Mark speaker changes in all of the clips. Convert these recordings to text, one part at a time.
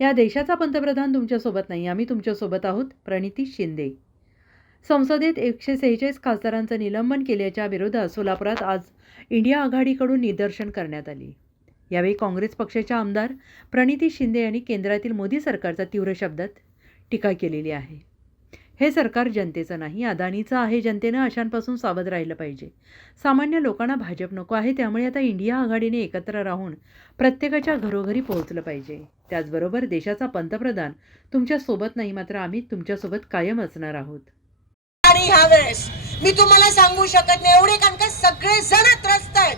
Speaker 1: या देशाचा पंतप्रधान तुमच्यासोबत नाही आम्ही तुमच्यासोबत आहोत प्रणिती शिंदे. संसदेत एकशे सेहेचाळीस खासदारांचं निलंबन केल्याच्या विरोधात सोलापुरात आज इंडिया आघाडीकडून निदर्शन करण्यात आली. यावेळी काँग्रेस पक्षाच्या आमदार प्रणिती शिंदे यांनी केंद्रातील मोदी सरकारचा तीव्र शब्दात टीका केलेली आहे. हे सरकार जनतेचं नाही अदानीचं आहे जनतेनं अशांपासून सावध राहिलं पाहिजे. सामान्य लोकांना भाजप नको आहे त्यामुळे आता इंडिया आघाडीने एकत्र राहून प्रत्येकाच्या घरोघरी पोहोचलं पाहिजे. त्याचबरोबर देशाचा पंतप्रधान तुमच्यासोबत नाही मात्र आम्ही तुमच्यासोबत कायम असणार आहोत.
Speaker 2: आणि ह्या वेळेस मी तुम्हाला सांगू शकत नाही एवढे कारण का सगळे जण त्रस्त आहेत.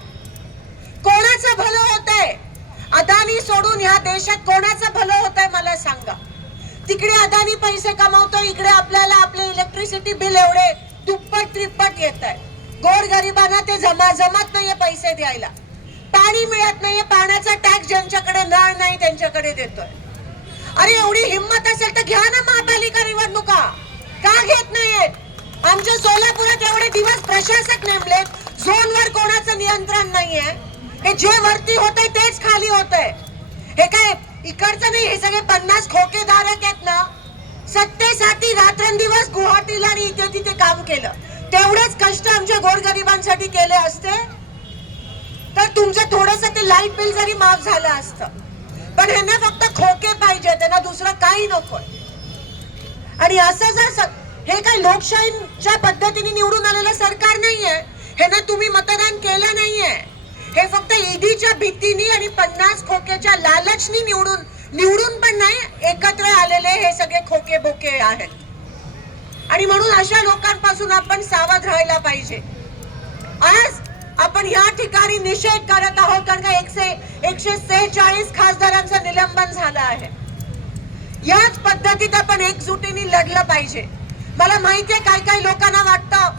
Speaker 2: कोणाचं भलं होत आहे अदानी सोडून ह्या देशात कोणाचं भलं होत आहे मला सांगा. तिकडे अदानी पैसे कमावतो इकडे आपल्याला आपले इलेक्ट्रिसिटी बिल एवढे दुप्पट त्रिप्पट येत आहे गोरगरिबांना ते जमा जमत नाहीये पैसे द्यायला. पाणी मिळत नाहीये पाण्याचा टॅक्स ज्यांच्याकडे नळ नाही त्यांच्याकडे देतोय. अरे एवढी हिंमत असेल तर घ्या ना महापालिका निवडणुका. का घेत नाहीयेत आमच्या सोलापुरात एवढे दिवस प्रशासक नेमलेत झोनवर कोणाचं नियंत्रण नाहीये. हे जे वरती होतंय तेच खाली होतंय. हे काय इकडचं नाही हे सगळे पन्नास खोके सत्तेसाठी रात्रंदिवस गुवाहाटीला आणि इथे तिथे काम केलं. तेवढेच कष्ट आमच्या गोरगरिबांसाठी केले असते. तर तुमचं थोडस ते लाइट बिल जरी माफ झालं असतं. पण ह्यांना फक्त खोके पाहिजे त्यांना दुसरं काही नको आणि असं जर हे काय लोकशाहीच्या पद्धतीने निवडून आलेलं सरकार नाहीये. हे ना तुम्ही मतदान केलं नाहीये. हे फक्त ईडीच्या भीतीने आणि पन्नास खोक्याच्या लालचनी निवडून निवडून पण नाही एकत्र आलेले हे सगळे खोके बोके आहेत. आणि म्हणून अशा लोकांपासून आपण सावध राहायला पाहिजे. आज आपण या ठिकाणी निषेध करत आहोत कारण का एकशे एकशे सेहेचाळीस खासदारांचं निलंबन झालं आहे. याच पद्धतीत आपण एकजुटीने लढलं पाहिजे. मला माहितीये काय काय लोकांना वाटतं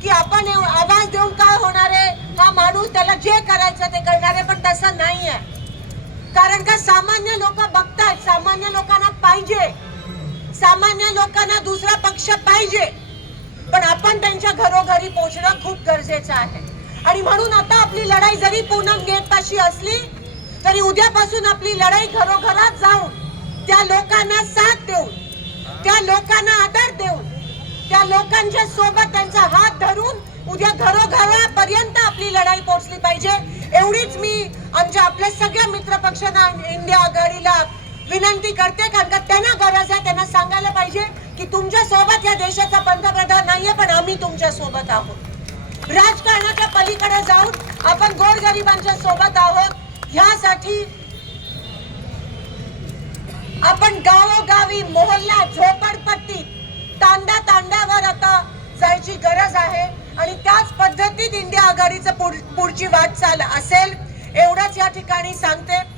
Speaker 2: की आपण एव- आवाज देऊन काय होणार आहे हा माणूस त्याला जे करायचं ते करणार आहे पण तसं नाही आहे. कारण का सामान्य लोक बघतात सामान्य लोकांना पाहिजे. सामान्य लोकांना दुसरा पक्ष पाहिजे. पण आपण त्यांच्या घरोघरी पोहोचणं खूप गरजेचं आहे. आणि म्हणून आता आपली लढाई जरी पूनम गेटपाशी असली तरी उद्यापासून आपली लढाई घरोघरात जाऊन त्या लोकांना साथ देऊन त्या लोकांना आदर देऊन त्या लोकांच्या सोबत त्यांचा हात धरून उद्या घरोघरापर्यंत आपली लढाई पोहोचली पाहिजे. एवढीच मी आमच्या आपल्या सगळ्या मित्र पक्षांना इंडिया आघाडीला विनंती करते कारण का त्यांना गरज आहे त्यांना सांगायला पाहिजे की तुमच्यासोबत या देशाचा पंतप्रधान नाहीये पण आम्ही तुमच्यासोबत आहोत. राजकारणाच्या पलीकडे जाऊन आपण गोरगरिबांच्या सोबत आहोत. ह्यासाठी आपण गावोगावी मोहल्ला झोपडपट्टी तांडा तांड्यावर आता जायची गरज आहे. आणि त्याच पद्धतीत इंडिया आघाडीचं पुढ- पुढची वाटचाल असेल. एवढंच या ठिकाणी सांगते.